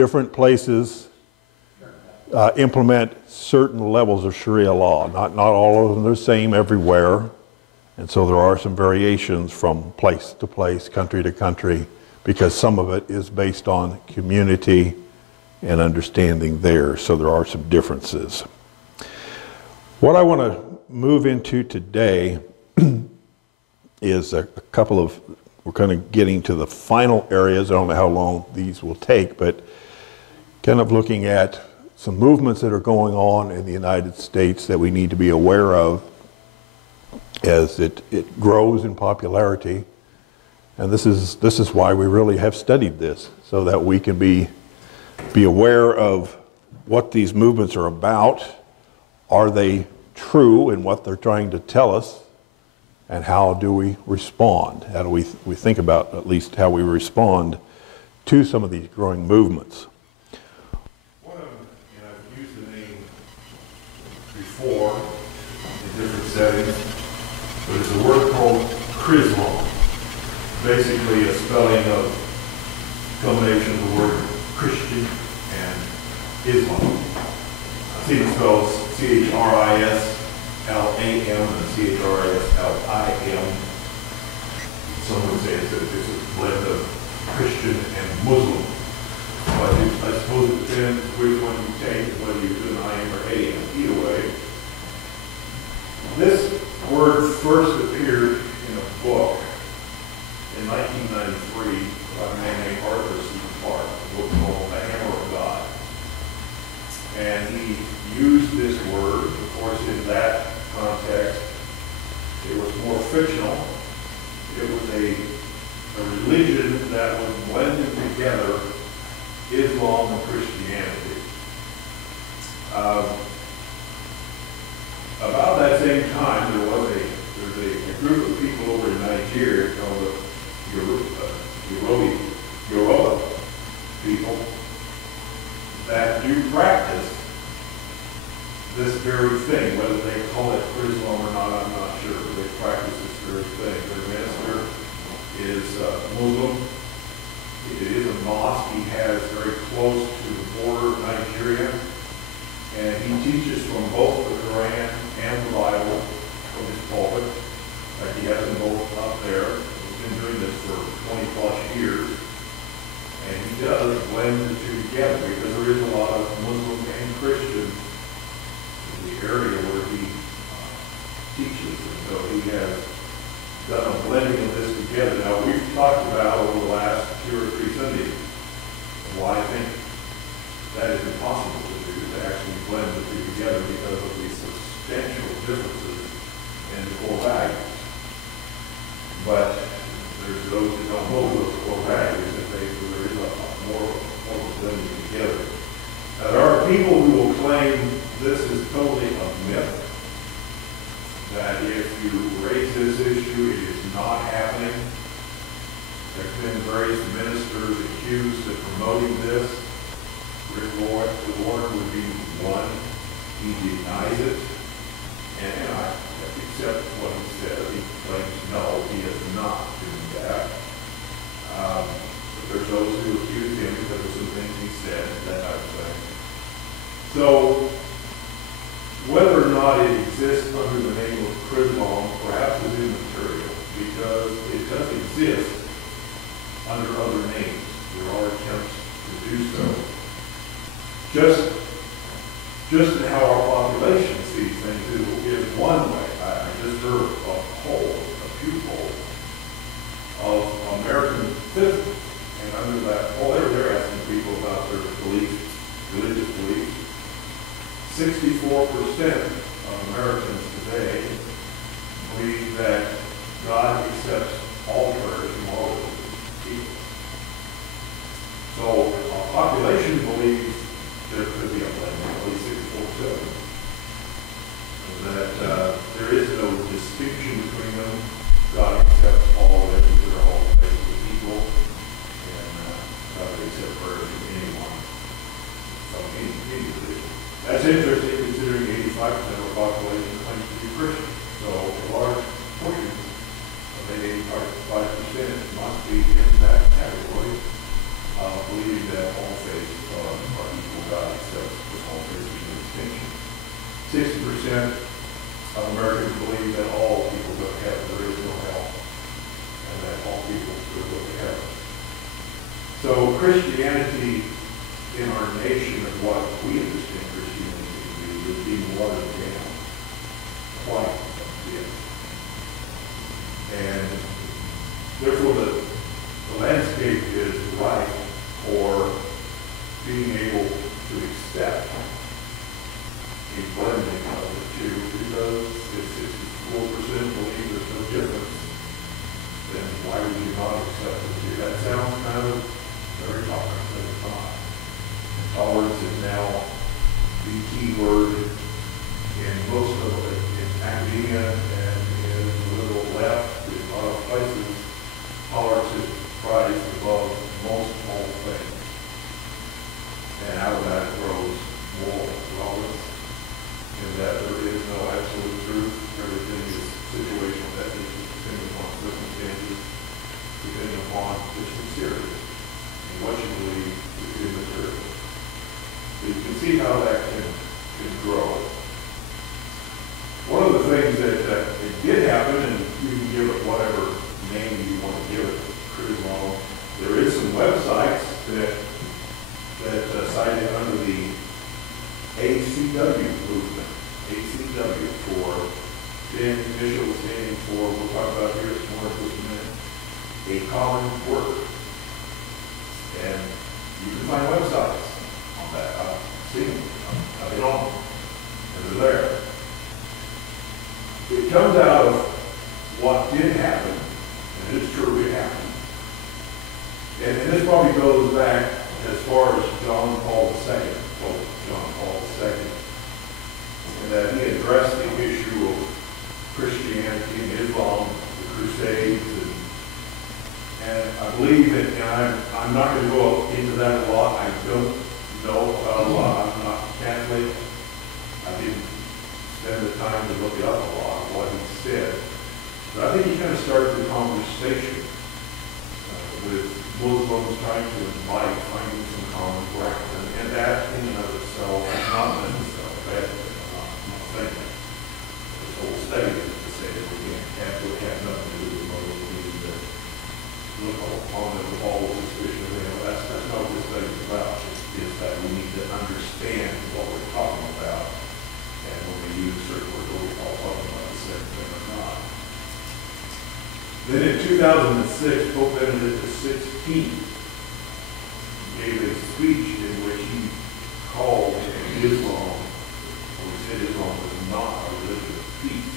different places implement certain levels of Sharia law. Not all of them are the same everywhere, and so there are some variations from place to place, country to country, because some of it is based on community and understanding there, so there are some differences. What I want to move into today is a couple of, we're kind of getting to the final areas. I don't know how long these will take, but kind of looking at some movements that are going on in the United States that we need to be aware of as it grows in popularity. And this is why we really have studied this, so that we can be aware of what these movements are about. Are they true in what they're trying to tell us? And how do we respond? How do we think about at least how we respond to some of these growing movements? One of them, and I've used the name before in different settings, but it's a word called Chrislam. Basically a spelling of combination of the word Christian and Islam. I think it spells C-H-R-I-S-L-A-M and C-H-R-I-S-L-I-M. Some would say it's a blend of Christian and Muslim. But I suppose it depends which one you take, whether you do an I-M or A-M. Either way, this word first appeared in a book in 1993 by a man named Arthur C. Clarke, a book called The Hammer of God. And he used this word, of course, in that context. It was more fictional. It was a religion that was blended together Islam and Christianity. About that same time, there was a group of people over in Nigeria called the Yoruba people that do practice this very thing. Whether they call it Islam or not, I'm not sure. But they practice this very thing. Their minister is Muslim. It is a mosque he has very close to the border of Nigeria. And he teaches from both the Quran and the Bible from his pulpit. Like he has them both up there. He's been doing this for 20 plus years. And he does blend the two together because there is a lot of Muslim and Christian in the area where he teaches. And so he has done a blending of this together. Now we've talked about over the last 2 or 3 Sundays why I think that is impossible to do, to actually blend the two together because of the substantial differences in the core values. But there's those that don't hold those core values, and there is a more blending together. Now there are people who will claim this is totally a myth, that if you raise this issue, it is not happening. There have been various ministers accused of promoting this. Rick Warren would be one. He denies it. And I accept what he says. He claims no, he is not doing that. But there's those who accuse him because of some things he said, that type of thing. So, whether or not it exists under the name of Chrislam perhaps is immaterial because it does exist under other names. There are attempts to do so. Just in how our population sees things is one way. I just heard a few polls of American citizens, and under that poll, they're asking people about their beliefs, religious beliefs. 64% of Americans today believe that God accepts all prayers from all people. So our population believes there could be a blend, at least 64%. That there is no distinction between them. God accepts all religions, they're all basically equal, and God would accept prayers from anyone, from any religion. That's interesting considering 85% of our population claims to be Christian. So a large portion of that 85% must be in that category, believing that all faiths 80% of Americans believe that all people go to heaven. There is no hell, and that all people will go to heaven. So Christianity in our nation, and what we understand Christianity to be, is being watered down quite a bit. And therefore the landscape is ripe for being able to accept a blending of the two, because if 64% believe there's no difference, then why would you not accept the two? That sounds kind of very tolerant, but it's not. Tolerance is now the key word in most of it, in academia and in the liberal left, in a lot of places. Tolerance is prized above most all things. And out of that grows moral tolerance, in that there is no absolute truth. Everything is situational ethics, depending upon circumstances, depending upon the sincerity and what you believe is immaterial. So you can see how that can grow. One of the things that it did happen, and you can give it whatever name you want to give it, pretty long, there is some websites that cited under the ACW movement. ACW for initials standing for, we'll talk about here more in just a minute, a common word. And you can find websites on that. I've seen them. I've been on them. And they're there. It comes out of what did happen, and it is true it happened. And this probably goes back as far as John Paul II, Pope John Paul II, and that he addressed the issue of Christianity and Islam, the Crusades, and I believe that, and I'm not going to go into that a lot. I don't know about a lot. I'm not Catholic. I didn't spend the time to look it up a lot of what he said. But I think he kind of started the conversation with Muslims trying to invite, finding some common ground. And that in and of itself is not necessarily bad. I'm not saying that. This whole study is to say that we can't have nothing to do with Muslims. We need to look upon them with all suspicion of them. That's not what this study is about. It's that we need to understand what we're talking about. And when we use certain words, we're all talking about the same thing or not. Then in 2006, Pope Benedict XVI gave a speech in which he called Islam, or he said Islam was not a religion of peace.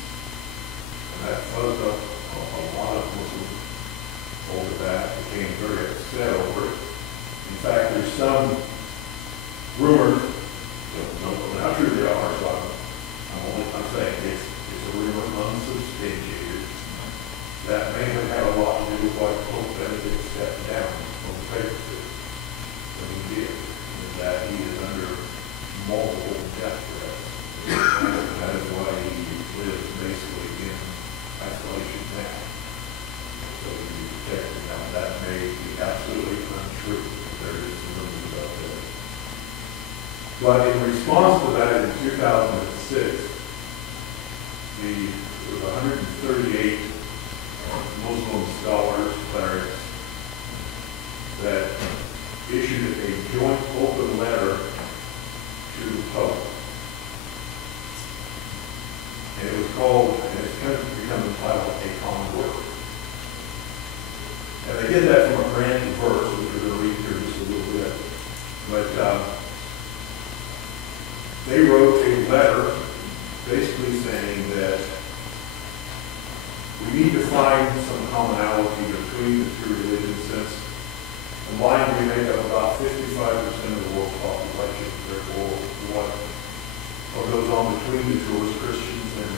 And that fuzzed up a lot of Muslims over that, became very upset over it. In fact, there's some rumors, how true they are, so I'm saying it's a rumor, unsubstantiated, that may have had a lot to do with why Pope Benedict stepped down from the papacy when he did, and that he is under multiple death threats. That is why he lives basically in isolation now. So he can be protected. Now that may be absolutely untrue. There is some rumors about that. But in response to that, in 2006, there was 138 Muslim scholars, clerics, that issued a joint open letter to the Pope. And it was called, and it's kind of become entitled, A Common Word. And they did that from a grand verse, which we're going to read here just a little bit. But they wrote a letter basically saying that we need to find some commonality between the two religions, since combined we make up about 55% of the world's population. Therefore, what goes on between the two as Christians and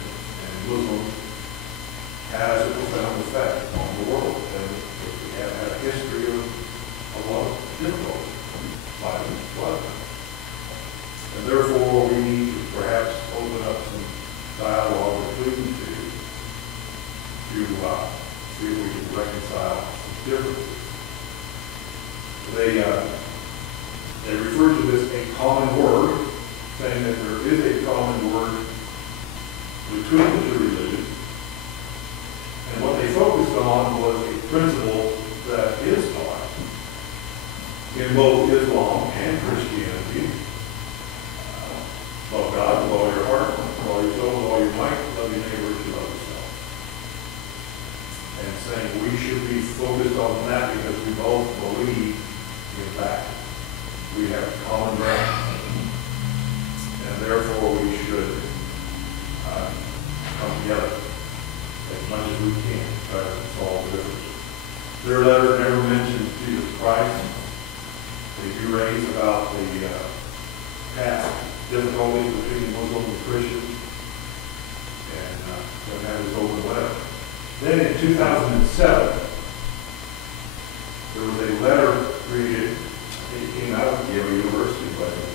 Muslims has a profound effect on the world. And we have had a history of a lot of difficulty fighting blood. And therefore, we need to perhaps open up some dialogue between the two to see if we can reconcile some differences. They refer to this a common word, saying that there is a common word between the two religions. And what they focused on was a principle that is taught in both Islam and Christianity. Love God with all your heart, with all your soul, with all your might, love your neighbor as you love yourself. And saying we should be focused on that because we both believe in that. We have common ground. And therefore we should come together as much as we can to try to solve the differences. Their letter never mentions Jesus Christ. They do raise about the past difficulties between Muslims and Christians, and that was open letter. Then in 2007, there was a letter created. I think it came out of Yale University by the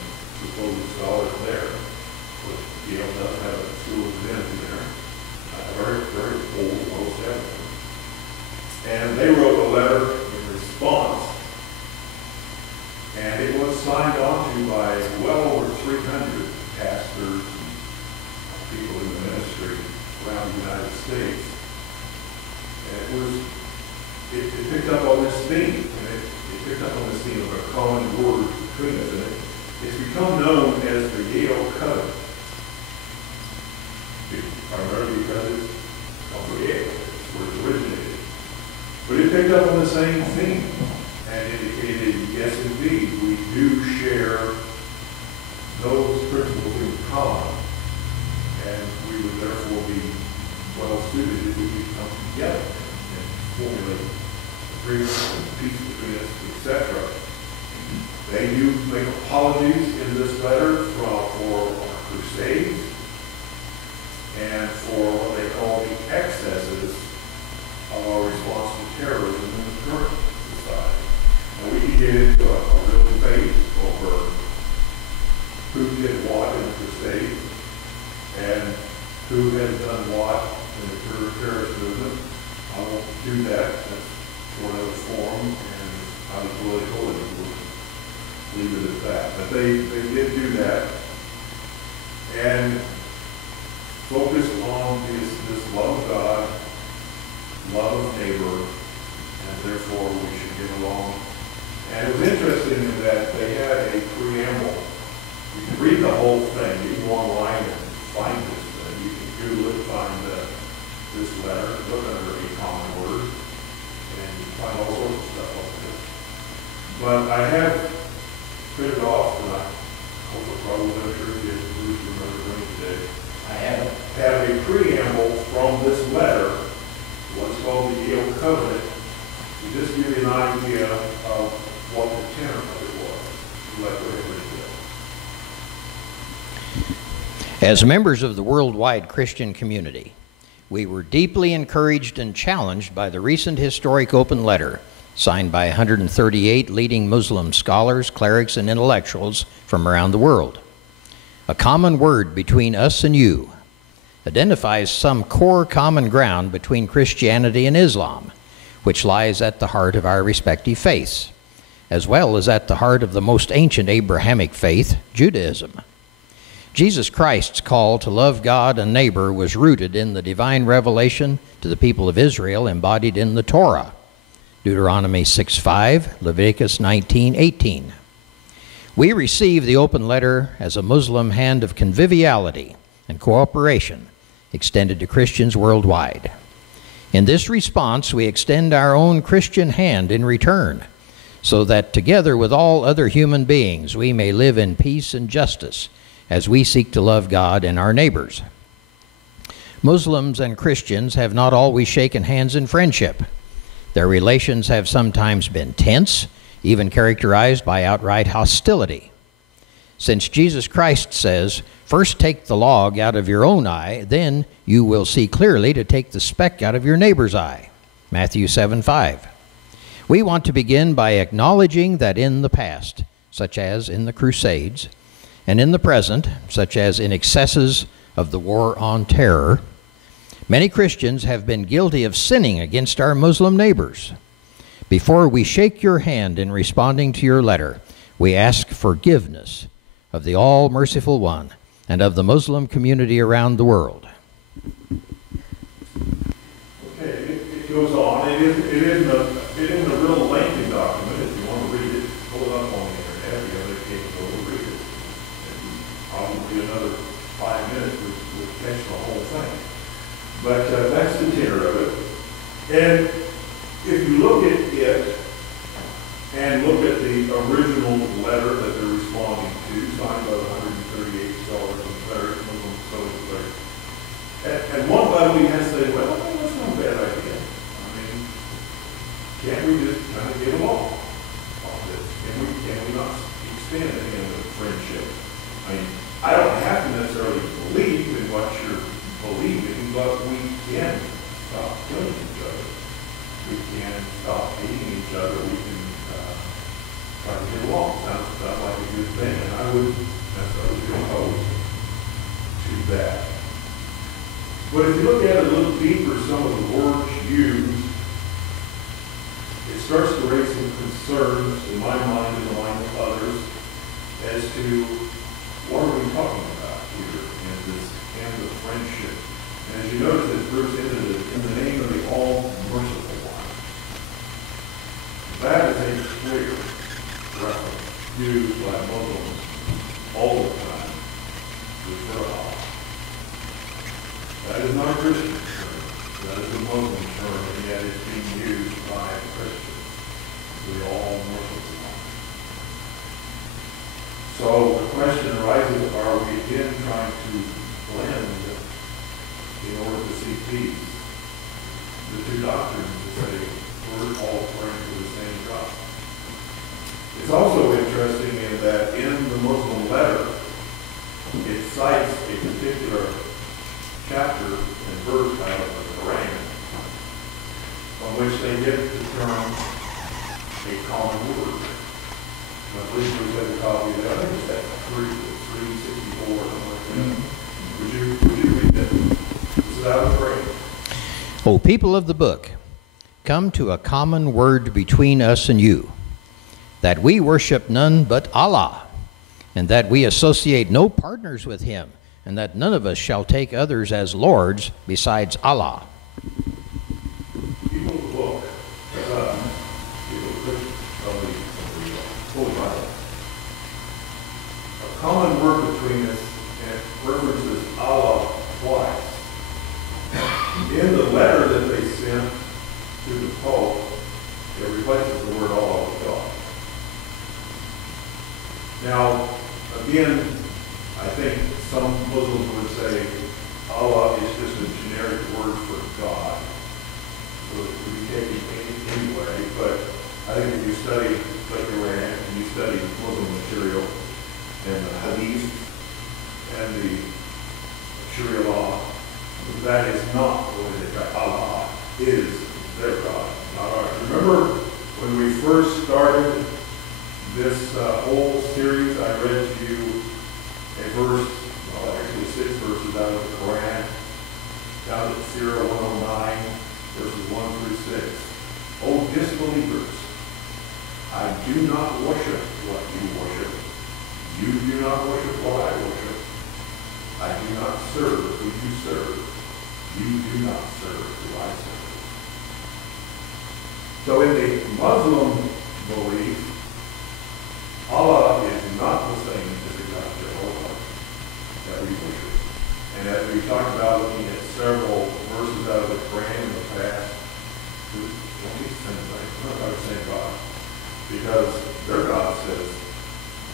supposed scholars there, which Yale does have a school of divinity there. Very, very old, well established. And they wrote a letter in response, and it was signed on to by well over 300 pastors and people in the ministry around the United States. And it picked up on this theme, and it picked up on this theme of a common word between us, and it's become known as the Yale Covenant. Primarily because it's from Yale, it's where it originated. But it picked up on the same theme and indicated, yes, indeed, we do share those principles in common, and we would therefore be well suited if we could come together and formulate agreements and peace between us, etc. They do make apologies in this letter for our crusades and for what they call the excesses of our response to terrorism in the current society. And we can get into a real debate over who did what in the crusade and who has done what in the terrorist movement. I won't do that. That's for another forum and highly political, and we'll leave it at that. But they did do that and focused on this love of God, love of neighbor, and therefore we should get along. And it was interesting in that they had a preamble. You can read the whole thing. You can go online and find this. You can Google it, find this letter, look under a common word, and you find all sorts of stuff like this. But I have printed off, and I hope it probably I'm sure if you remember doing today. I have a preamble from this letter, what's called the Yale Covenant, to just give you an idea of what the tenor of it was. Let go ahead and read it. As members of the worldwide Christian community, we were deeply encouraged and challenged by the recent historic open letter signed by 138 leading Muslim scholars, clerics, and intellectuals from around the world. A common word between us and you identifies some core common ground between Christianity and Islam, which lies at the heart of our respective faiths, as well as at the heart of the most ancient Abrahamic faith, Judaism. Jesus Christ's call to love God and neighbor was rooted in the divine revelation to the people of Israel embodied in the Torah, Deuteronomy 6:5, Leviticus 19:18. We receive the open letter as a Muslim hand of conviviality and cooperation extended to Christians worldwide. In this response, we extend our own Christian hand in return, so that together with all other human beings, we may live in peace and justice as we seek to love God and our neighbors. Muslims and Christians have not always shaken hands in friendship. Their relations have sometimes been tense, even characterized by outright hostility. Since Jesus Christ says, "First take the log out of your own eye, then you will see clearly to take the speck out of your neighbor's eye," Matthew 7:5. We want to begin by acknowledging that in the past, such as in the Crusades, and in the present, such as in excesses of the war on terror, many Christians have been guilty of sinning against our Muslim neighbors. Before we shake your hand in responding to your letter, we ask forgiveness of the all-merciful one and of the Muslim community around the world. goes on. It isn't a real lengthy document. If you want to read it, pull it up on the internet. You have the capability to read it. And probably another 5 minutes would catch the whole thing. But that's the tenor of it. And if you look at it and look at the original letter that they're responding to, signed by the 138 scholars and clerics, Muslim scholars, clerics, at one level you have to say, well, that's not a bad idea. I mean, can't we just kind of get along on this? Can we not extend the hand of friendship? I mean, I don't have to necessarily believe in what you're believing, but we can stop killing each other. We can stop hating each other. We can try to get along. Sounds like a good thing, and I wouldn't necessarily be opposed to that. But if you look at it a little deeper, some of the words used, it starts to raise some concerns in my mind and the mind of others as to what are we talking about here in this hand of friendship. And as you notice, it groups into in the name of the all-merciful one. That is a clear reference used by Muslims all the time to refer to Allah. That is not a Christian term. That is a Muslim term, and yet it's being used by Christians. The all-merciful one. So the question arises, are we again trying to blend in order to see peace? The two doctrines to say we're all praying to the same God. It's also interesting in that in the Muslim letter, it cites a particular chapter and verse out of the Quran on which they get the term a common word. I believe we had a copy of that. I think it's that 364 or something like that. Would you read that? This is out of the Quran. O people of the book, come to a common word between us and you, that we worship none but Allah, and that we associate no partners with him, and that none of us shall take others as lords besides Allah. People of the book, people of the Holy Bible, a common word between us, and it references Allah twice. In the letter that they sent to the Pope, it replaces the word Allah with God. Now, again, I think some Muslims would say Allah is just a generic word for God. So it could be taken anyway, but I think if you study the Quran and you study Muslim material and the Hadith and the Sharia law, that is not the way they got. Allah is their God, not ours. Remember when we first started this whole series, I read to you a verse, well, actually 6 verses out of the Quran, down at Surah 109, verses 1 through 6. O disbelievers, I do not worship what you worship. You do not worship what I worship. I do not serve who you serve. You do not serve who I serve. So in the Muslim belief, Allah is not the same as the God Jehovah that we worship. And as we talked about looking at several verses out of the Quran in the past, don't be the same thing. We're not about the same God. Because their God says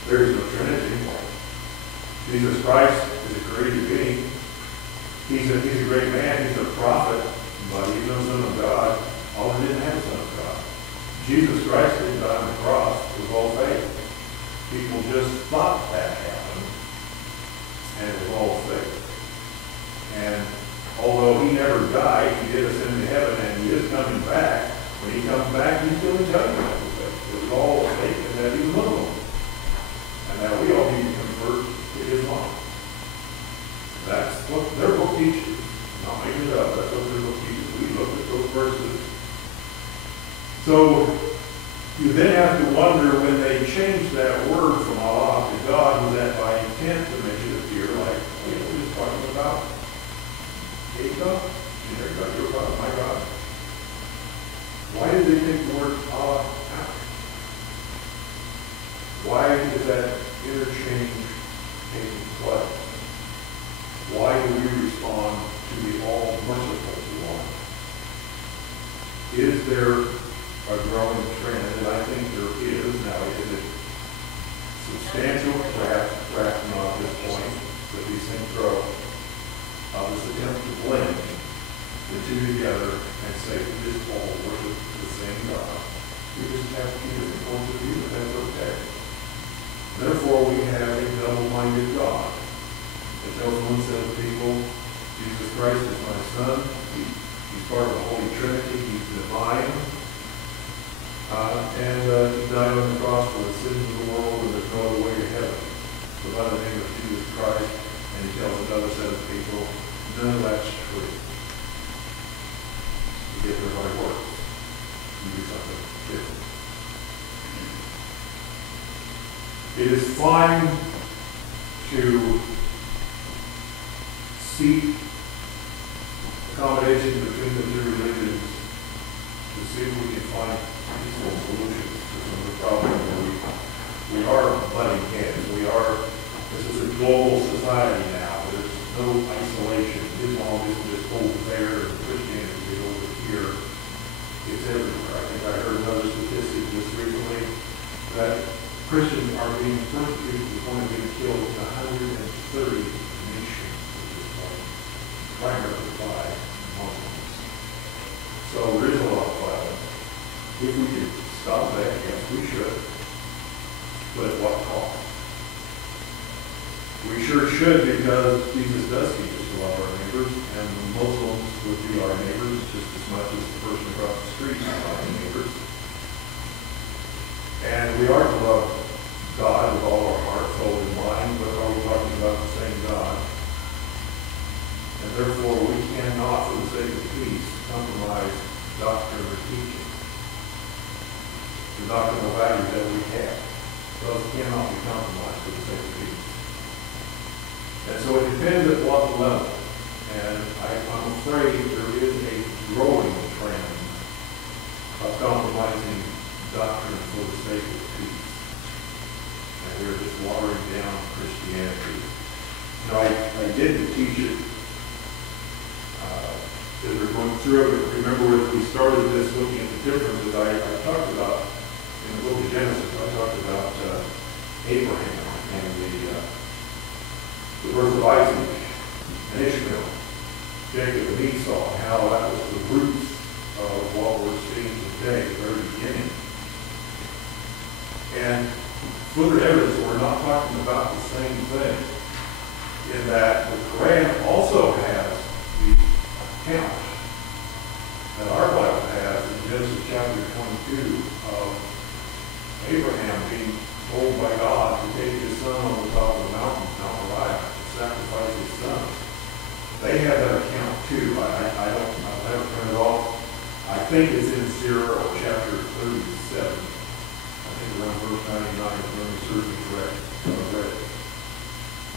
there is no Trinity. Jesus Christ is a created being. He's a great man, he's a prophet, but he's no son of God. Allah didn't have a son of God. Jesus Christ didn't die on the cross with all faith. People just thought that happened, and it was all faith. And although he never died, he did ascend to heaven, and he is coming back. When he comes back, he's still in judgment of faith. It was all faith, and that he was Muslim. And now we all need to convert to Islam. That's what their book teaches. Not making it up. That's what their book teaches. We look at those verses. So you then have to wonder, when they changed that word from Allah to God, was that by intent to make it appear like, we're just talking about a God? Generic God, your God, my God. Why did they take the word Allah out? Why is that interchange taking place? Why do we respond to the all-merciful one? Is there a growing trend? And I think there is. Now, is it substantial? Perhaps not at this point, but these things grow. This attempt to blend the two together and say we just all worship the same God. We just have two different points of view, but that's okay. Therefore, we have a double-minded God. It tells one set of people, Jesus Christ is my son. He's part of the Holy Trinity. He's divine. And he died on the cross for the sins of the world, and there's no other way to heaven. So by the name of Jesus Christ, and he tells another set of people, none of that's true. You get there by works. You do something different. It is fine to seek accommodation between the two religions to see if we can find peaceful solutions to some of the problems that we are butting heads. This is a global society now. There's no isolation. Islam isn't just over there, and Christianity is over here. It's everywhere. I think I heard another statistic just recently that Christians are being persecuted to the point of being killed in 130 nations at this point, primarily by Muslims. So there is a lot of violence. If we could stop that, yes, we should. But at what cost? We sure should, because Jesus does teach us to love our neighbors, and the Muslims would be our neighbors just as much as the person across the street is our neighbors. And we are to love God with all our heart, soul, and mind, but are we talking about the same God? And therefore, we cannot, for the sake of peace, compromise doctrine or teaching. The doctrinal values that we have. Those cannot be compromised for the sake of peace. And so it depends at what level. And I'm afraid there is a growing trend of compromising doctrine for the sake of peace. And we're just watering down Christianity. Now, I didn't teach it as we're going through it. Remember, as we started this looking at the differences, I talked about, in the book of Genesis, I talked about Abraham and the birth of Isaac and Ishmael, Jacob and Esau, and how that was the roots of what we're seeing today, the very beginning. And further evidence, we're not talking about the same thing, in that the Quran also has the account that our Bible has in Genesis chapter 22 of Abraham being told by God to take his son on the top of the mountain, Mount Moriah, to sacrifice his son. They have that account too. I haven't printed off. I think it's in Sirah or chapter 37. I think around verse 99, if memory serves me correct.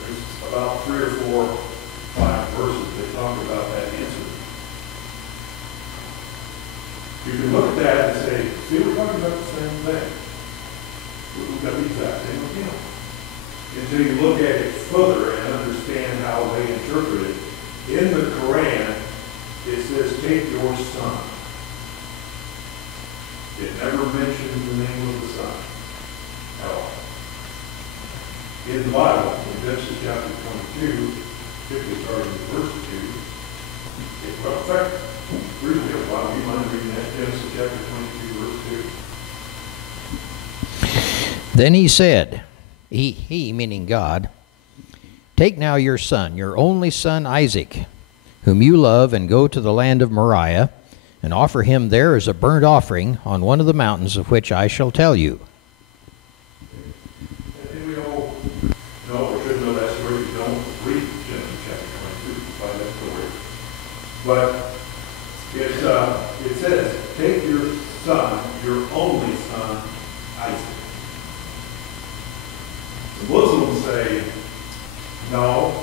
There's about 3 or 4, 5 verses that talk about that incident. You can look at that and say, see, we're talking about the same thing. We've got the exact same account. Until you look at it further and understand how they interpret it. In the Quran, it says, take your son. It never mentions the name of the son at all. In the Bible, in Genesis chapter 22, particularly starting in verse 2, in fact, reading it, Bob, you mind reading that? Genesis chapter 22, verse 2. Then he said, he meaning God, take now your son, your only son Isaac, whom you love, and go to the land of Moriah, and offer him there as a burnt offering on one of the mountains of which I shall tell you. And we all know or should know that story. You don't read Genesis chapter 22 by that story. But it says, take your son, your only son, Isaac. The Muslims say, no,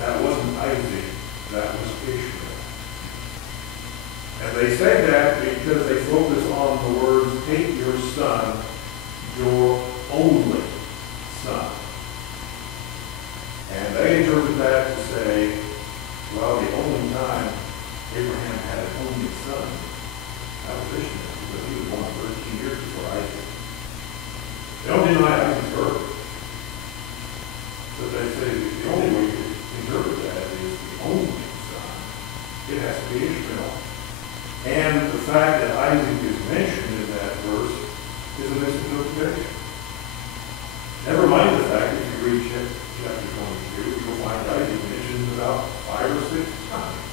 that wasn't Isaac, that was Ishmael. And they say that because because they focus on the words, take your son, your only son. And they interpret that to say, well, the only time Abraham had an only son, that was Ishmael, because he was born 13 years before Isaac. They don't deny Isaac's birth. But they say the only way to interpret that is the only son. It has to be Ishmael. And the fact that Isaac is mentioned in that verse is a misinterpretation. Never mind the fact that if you read chapter 22, you'll find Isaac mentioned about 5 or 6 times.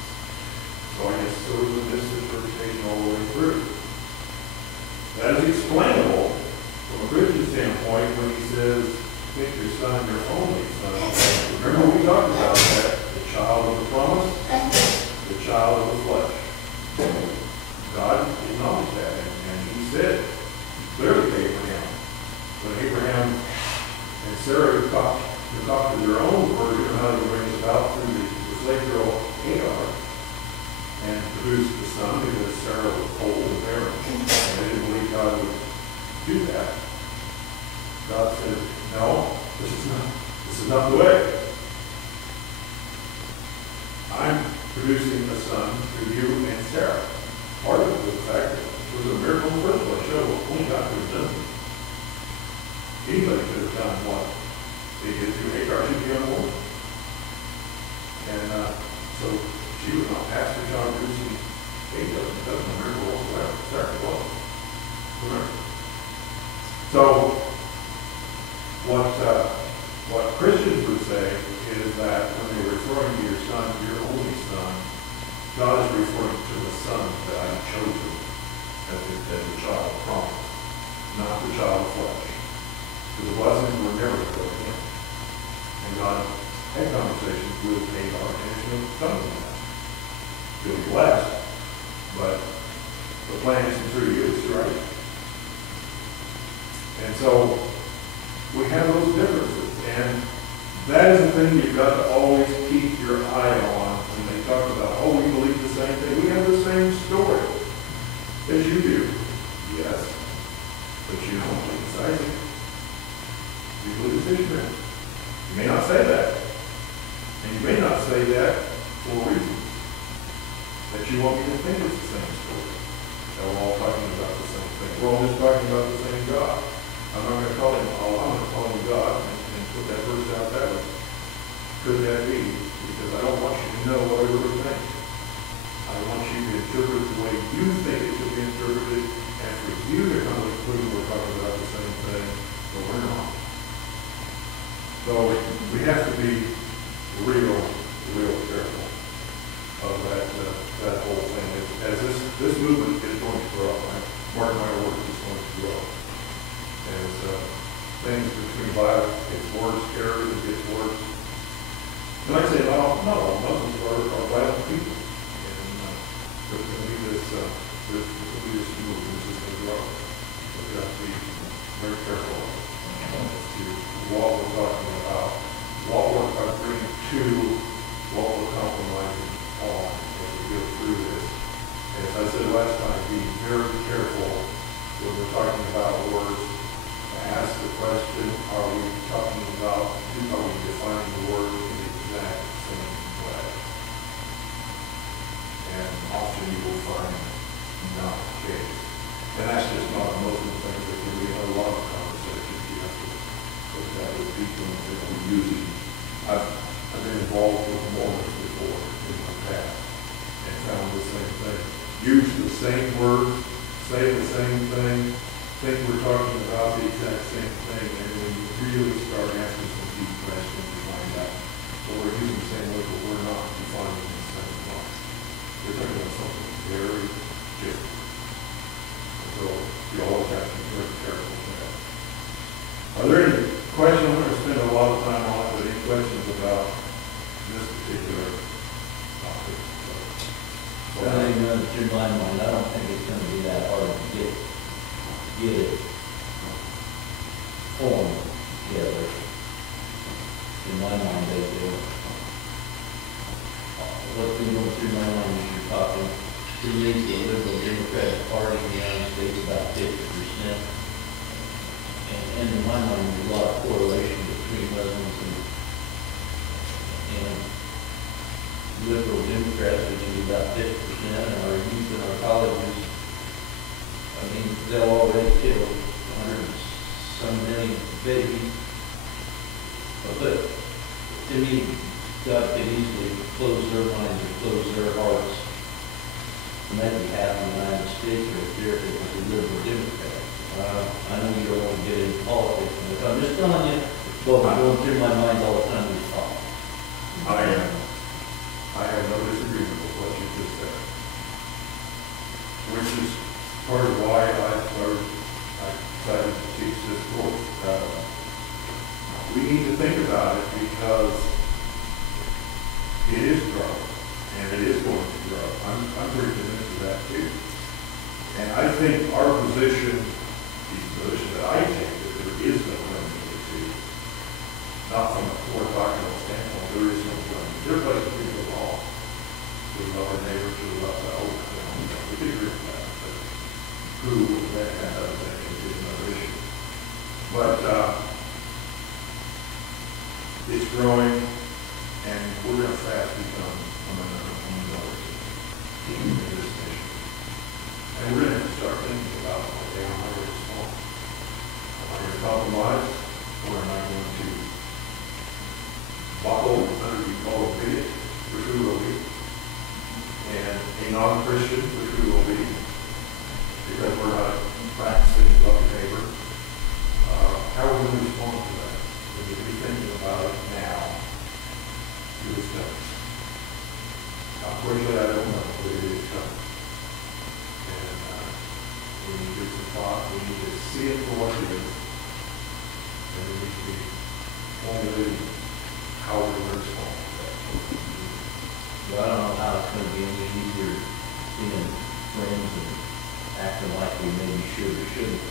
So I guess there was a misinterpretation all the way through. That is explainable from a Christian standpoint when he says, "Make your son your only son." Remember we talked about that, the child of the promise, the child of the flesh. God acknowledged that, and he said clearly to Abraham, when Abraham and Sarah talked to their own version of how they bring it about through the slave girl Hagar, and produced the son because Sarah was old and barren, and they didn't believe God would do that. God said, "No, this is not the way. I'm producing a son through you and Sarah." Part of it was the fact that it was a miracle in the first place. Show only God could have done it. Anybody could have done what they did through Hagar. She'd be unborn. And so she was not past the child producing Hagar. It doesn't a miracle whatsoever. Sarah was. Remember. So what Christians would say is that when they were referring to your son, your only son, God is referring to the son that I have chosen as the child of promise, not the child of flesh. Because the blessings were never to go to him. And God had conversations with Hagar and Ishmael, some of them. You'll be blessed, but the plan isn't through you, it's right. And so we have those differences. And that is the thing you've got to always keep your eye on when they talk about, oh, we believe the same thing. We have the same story as you do. Yes. But you don't believe it's Isaac. You believe it's Ishmael. You may not say that. And you may not say that for reasons that you want me to think it's the same story. That we're all talking about the same thing. We're all just talking about the same God. I'm not going to call him Allah. I'm going to call him God and put that verse out that way. Could that be? Because I don't want you to know what I really think. I want you to interpret the way you think it should be interpreted, and for you to come to the conclusion we're talking about the same thing, but we're not. So we have to be real careful of that whole thing. As this movement is going to grow, mark my words, it's going to grow. As things between violence gets worse, terrorism gets worse. And like I say, not all Muslims are violent people. And there's going to be this movement that's going to grow. So we have to be very careful as to what we're talking about, what we're agreeing to, what we're compromising on as we go through this. And as I said last time, be very careful when we're talking about words. Ask the question, are we defining the word in the exact same way? And often you will find not the case. And that's just not a Muslim thing. There can be a lot of conversations you have to put that with people that are using. I've been involved with Mormons before in my past and found the same thing. Use the same words, say the same thing, think we're talking about the exact same thing, and when you really start asking some deep questions, you find out, well, we're using the same word, but we're not defining the same way. We're talking about something very different. So you always have to be very careful with that. Are there any questions? I'm going to spend a lot of time on it, but any questions about this particular topic? Well, I know that you're blind one. I don't think it's going to be that hard to get it formed together. In my mind, they do. What's been going through my mind as you're talking to lead the liberal Democratic Party in the United States about 50%. And in my mind, there's a lot of correlation between Muslims and liberal Democrats, which is about 50%, and our youth in our colleges. I mean, they'll already kill 100 some million babies. But to me, God could easily close their minds or close their hearts. Maybe half the United States right there if it was a liberal Democrat. I know you don't want to get into politics, but I'm just telling you what's going through my mind all the time we talk. I have no disagreement with what you just said, which is part of why I decided to teach this course. We need to think about it because it is growing, and it is going to grow. I'm pretty convinced of that too. And I think our position, the position that I take, that there is no unity, not from a core doctrinal standpoint, there is no unity. There are places we go wrong. We love our neighbors, we love the old. We can agree with that, but who that does that is another issue. But it's growing, and we're going to fast become a minority in this nation. And we're going to have to start thinking about, okay, how am I going to respond? Am I going to compromise, or am I going to buckle under the call of bigot, which we will be, and a non-Christian, which we will be, because we're not practicing love your neighbor? How are we going to respond to that? We need to be thinking about it now. It is coming. Unfortunately, I don't know, but it is coming. And we need to give some thought. We need to see it for what it is. And we need to be formulating how we're going to respond to that. Well, I don't know how it's going to be any easier seeing friends and acting like we maybe should or shouldn't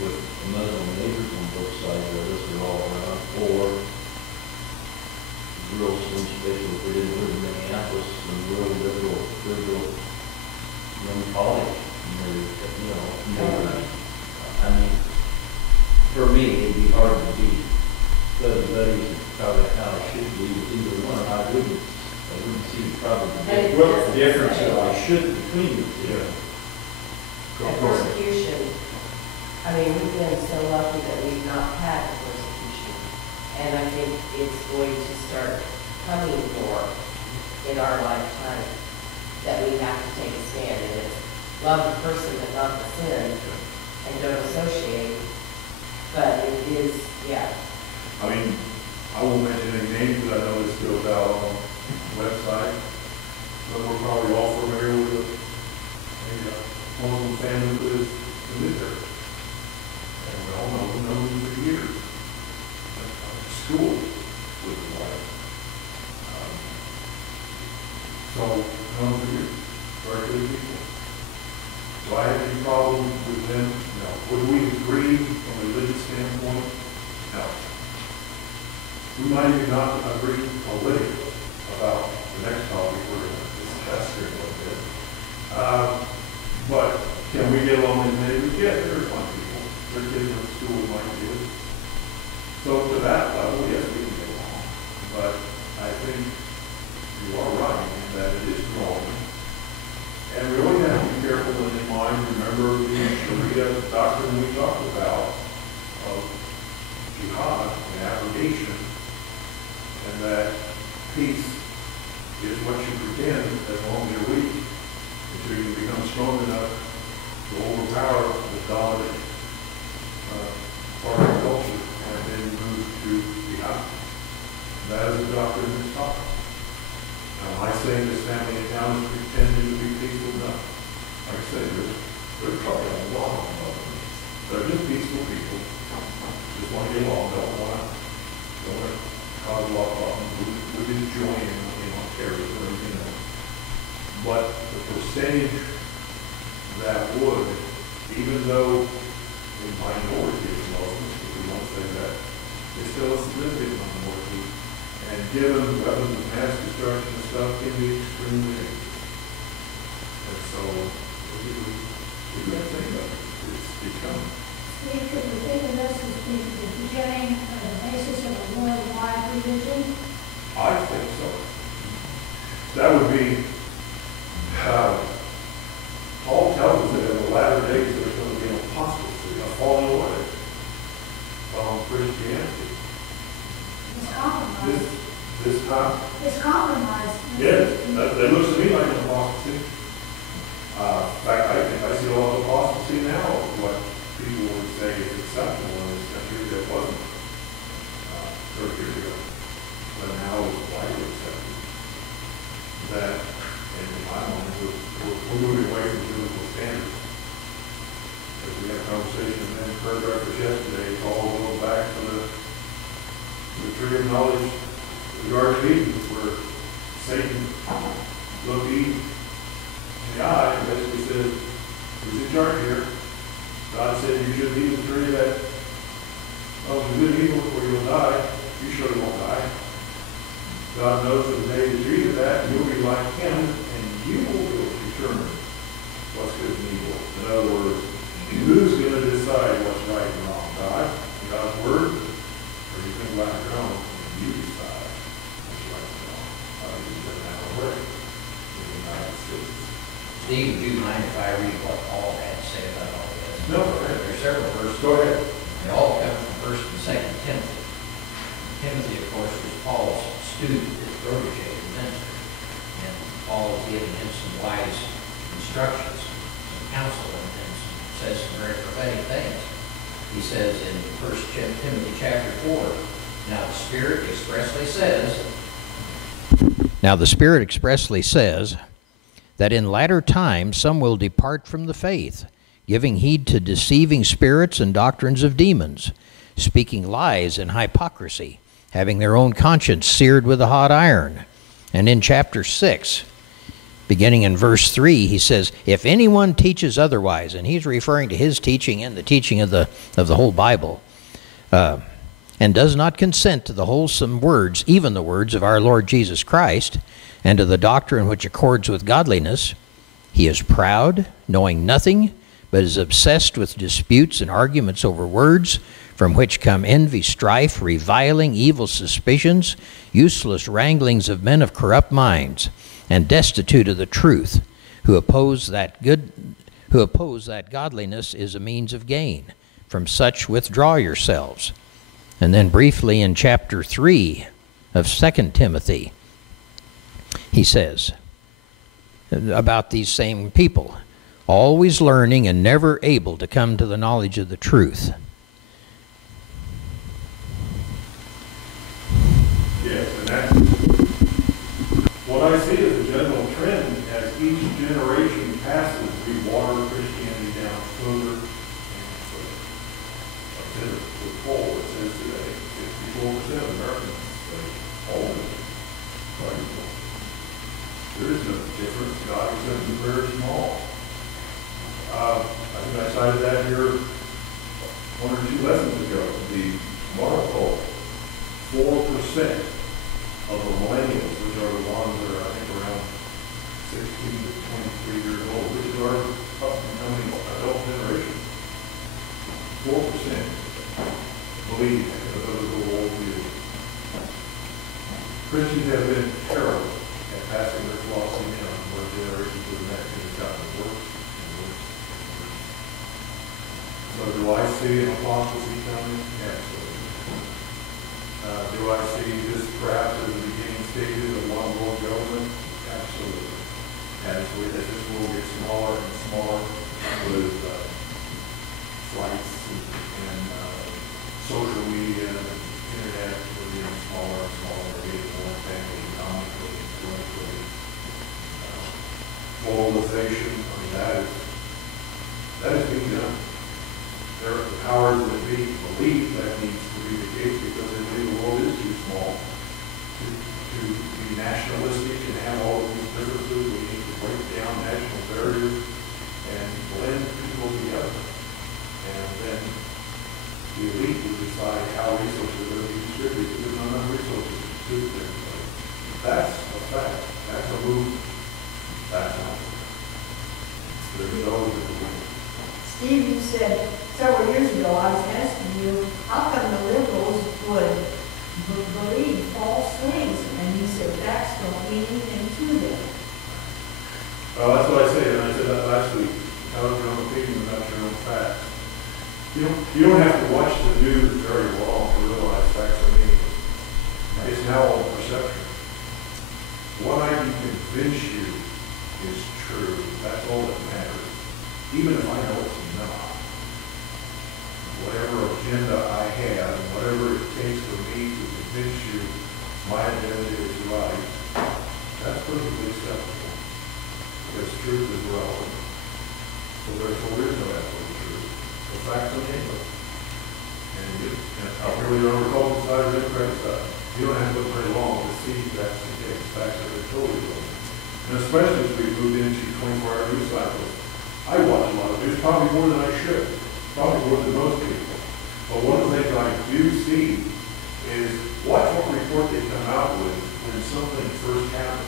with Muslim neighbors on both sides of us are all around, or real swing space if we didn't live in Minneapolis, some real liberal young college, neighbors. I mean, for me, it'd be hard to be buddies, probably how I should be with either one. I wouldn't see probably the difference that I should between the two. And persecution, I mean, we've been so lucky that we've not had persecution. And I think it's going to start coming more in our lifetime that we have to take a stand. And it's love the person but not the sin, and don't associate. But it is, yeah. I mean, I won't mention any names because I know this goes out on the website, but we're probably all familiar with a Muslim family that is in this area. And we all know them for years. School with the wife. So, known for years. Very good people. Do I have any problem with them? No. Would we agree from a religious standpoint? No. We might even not agree politically about the next topic we're going to discuss here in a little bit. But can we get along as neighbors? Yeah, there are some people. Their kids are at school with my kids. So to that level, yes, we can get along. But I think you are right in that it is growing. And we always have to be careful in mind, remember the Sharia doctrine we talked about of jihad and abrogation, and that peace is what you pretend as long as you're weak, until you become strong enough to overpower the dominant part of the culture, and then move to jihad. That is the doctrine that's taught. Now, am I saying this family in town is pretending to be peaceful? No. Like I said, there's probably a lot of them. They're just peaceful people. Just want to get along, don't want to cause a lot of problems. We just join in on terrorism, But the percentage that would, even though a minority of Muslims, if we don't say that, is still a significant minority. And given weapons of mass destruction and stuff, can be extremely dangerous. we can't think of it. It's become. Steve, could we think of this as the beginning or the basis of a worldwide religion? I think so. That would be, Paul tells us that in the latter days there's going to be an apostasy, a falling away from Christianity. It's compromise. This time, It's compromise. yes, that looks to me like an apostasy. In fact, I think I see a lot of apostasy now of what people would say is acceptable in this country that wasn't 30 years ago. But now it's widely accepted. That, in my mind, we're moving away from biblical standards. As we had a conversation with Ben Kirkbrooke yesterday, it's all going back to the tree of knowledge, the Garden of Eden, where Satan looked Eve in the eye and basically said, who's in charge here? God said you should eat the tree that of the good and evil before you'll die. You surely won't die. God knows that the day that you eat of that, you'll be like him, and you will be able to determine what's good and evil. In other words, who's going to decide what's right and wrong? God? God's word? Or you think about your own, and you decide what's right and wrong. Obviously, it doesn't have a way in the United States. Steve, would you mind if I read what Paul had to say about all this? No, go ahead. There's several verses. Go ahead. They all come from 1st and 2nd Timothy. Timothy, of course, was Paul's student, his protege, his minister. And Paul is giving him some wise instructions, some counsel, and says some very prophetic things. He says in 1 Timothy chapter 4, Now the Spirit expressly says that in latter times some will depart from the faith, giving heed to deceiving spirits and doctrines of demons, speaking lies and hypocrisy, having their own conscience seared with a hot iron. And in chapter 6, beginning in verse 3, he says, if anyone teaches otherwise, and he's referring to his teaching and the teaching of the whole Bible, and does not consent to the wholesome words, even the words of our Lord Jesus Christ, and to the doctrine which accords with godliness, he is proud, knowing nothing, but is obsessed with disputes and arguments over words, from which come envy, strife, reviling, evil suspicions, useless wranglings of men of corrupt minds, and destitute of the truth, who oppose that godliness is a means of gain. From such withdraw yourselves. And then briefly in chapter 3 of 2 Timothy, he says about these same people, always learning and never able to come to the knowledge of the truth. Yes, and that's what I see as a general trend. As each generation passes, we water Christianity down further and further. With Paul, it says today, 64% of Americans say all of it. There is no difference. God accepts the prayer small. I think I cited that here 1 or 2 lessons ago. The moral 4% of the millennials, which are the ones that are, I think, around 16 to 23 years old, which is our upcoming adult generation. 4% believe in the biblical worldview. Christians have been terrible at passing their philosophy down to our generation to the next, and it's gotten worse and worse and worse. So do I see an apostasy coming? Absolutely. Do I see this perhaps as the beginning stages of one world government? Absolutely. As this world gets smaller and smaller with flights and social media and internet, we're getting smaller and smaller. We're getting more family economically, politically. Globalization, I mean, that is being done. There are the powers that be believe that needs to be the case because they believe the world is too small to be nationalistic and have all of these differences. We need to break down national barriers and blend people together. And then the elite will decide how resources are going to be distributed because there's not enough resources to distribute everybody. That's a fact. That's a movement. That's not. There's no Steve, you said several years ago, I was asking you, how come the liberals would believe false things? And you said facts don't mean anything to them. Well, that's what I said, and I said that last week. Have your own opinion about your own facts. You don't have to watch the news very long to realize facts are meaningless. It's now all perception. What I can convince you is true. That's all that matters. Even if I know it's not. Whatever agenda I have, and whatever it takes for me to convince you my agenda is right, that's perfectly acceptable. Because truth is relevant. So therefore there is no absolute truth. The facts are meaningless. And I'll really on the Republican side or Democratic side. You don't have to look very long to see that's the case. Facts are totally relevant. And especially as we move into 24-hour news cycles. I watch a lot of news, probably more than I should. Probably more than most people. But one of the things I do see is watch what report they come out with when something first happens.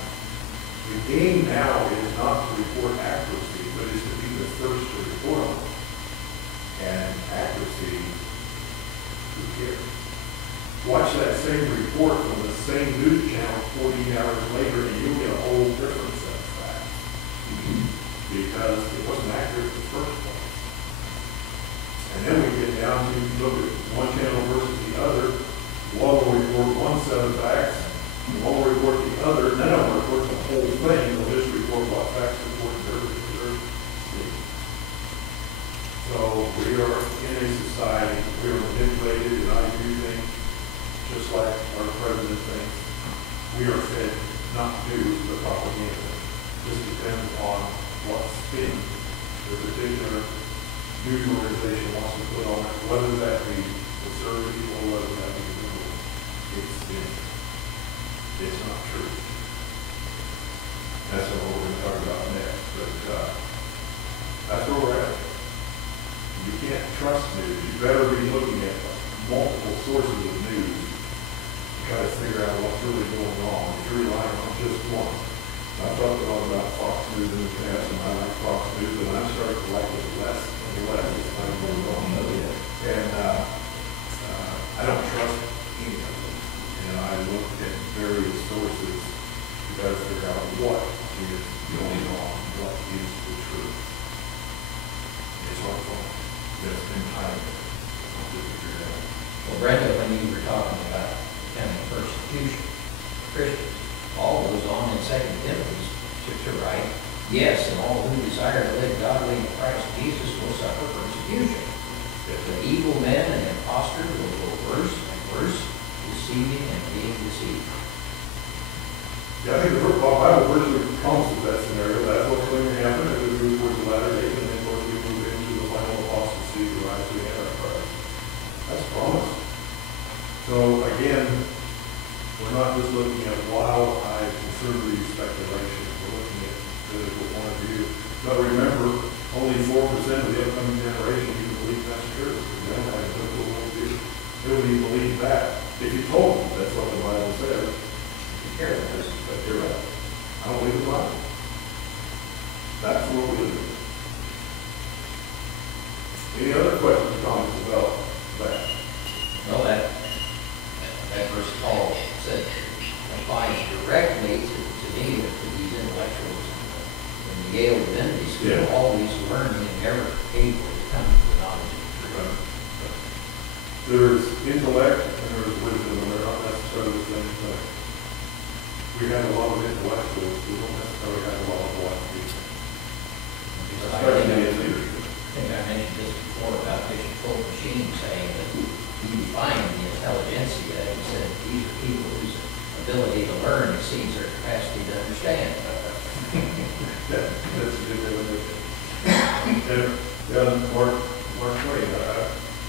The game now is not to report accuracy, but is to be the first to report on it. And accuracy, who cares? Watch that same report from the same news channel 14 hours later and you'll get a whole different set of facts. Because it wasn't accurate in the first place. And then we get down to look at one channel versus the other. One will report one set of facts, and one will report the other. None of them report the whole thing. They'll just report what facts report their state. So we are in a society, we are manipulated, and I do think, just like our president thinks, we are fed not news, but propaganda. This depends on what spin the particular news organization wants to put on it, whether that be conservative or whether that be liberal. It's spin. It's not true. That's what we're going to talk about next. But that's where we're at. You can't trust news. You better be looking at multiple sources of news to try to figure out what's really going on. If you're relying on just one. I've talked a lot about Fox News in the past, and I like Fox News, but I'm starting to like it less and less as time goes on. And I don't trust any of them. And I look at various sources to try to figure out what is going on, what is the truth. It's hard for me. It's been time to figure it out. Well, Brenda, when you were talking about becoming persecution of Christians, all goes on in 2 Timothy to write, yes, and all who desire to live godly in Christ Jesus will suffer persecution. The evil men and impostors will go worse and worse, deceiving and being deceived. Yeah, I think the Bible virtually promises that scenario. That's what's going to happen as we move towards the latter days, and then of course we move into the final apostasy, the rise of the Antichrist. That's promised. So again, we're not just looking at wild-eyed conservative speculation. We're looking at biblical point of view. But remember, only 4% of the upcoming generation even believe that's true. They don't have a biblical point of view. They wouldn't even believe that. If you told them that's what the Bible says, be careful, but you're right. I don't believe the Bible. That's what we live in. Any other questions or comments about that? Well, that verse Paul said applies directly to me, to these intellectuals in the Yale Divinity School, Yeah. always learning and never able to come to the knowledge of the truth. There's intellect and there's wisdom, and they're not necessarily the same thing. We have a lot of intellectuals who don't necessarily have a lot of philosophy. Especially in leadership. I think I mentioned this before about Bishop Fulton Sheen saying that he defined the intelligentsia. He said these are people whose ability to learn exceeds their capacity to understand. That's a good definition. And Mark Twain,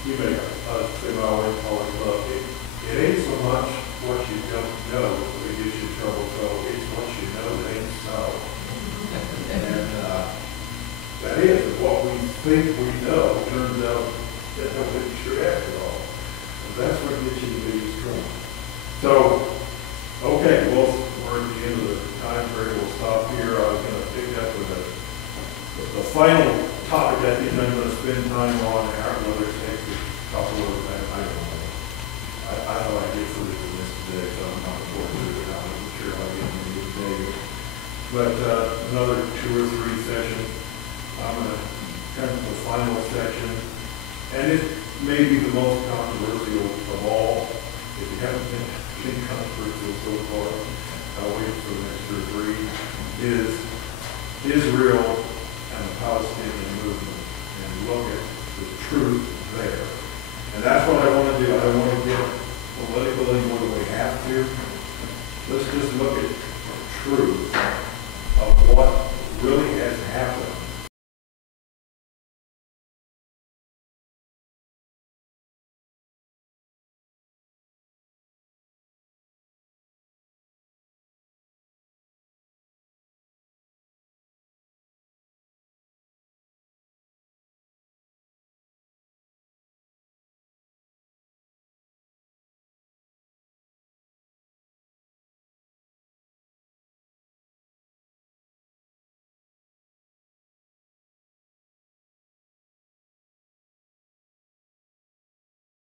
you may say my always love it ain't so much what you don't know that gets you in trouble, so it's what you know that ain't so. And that is what we think we know turns out that nobody's sure after all. And that's what gets you the biggest trouble. So, okay, well, we're at the end of the time period. We'll stop here. I was going to pick up with the final topic I think I'm going to spend time on, whether it takes a couple of, I don't know. I thought I'd get further than this today, so I'm not looking forward to it. I'm not sure I'll get into it today. But another 2 or 3 sessions, I'm going to come to the final section. And it may be the most controversial of all. If you haven't been controversial so far, I'll wait for the next 2 or 3, is Israel and the Palestinian movement, and look at the truth there. And that's what I want to do. I don't want to get political anymore than we have to. Let's just look at truth.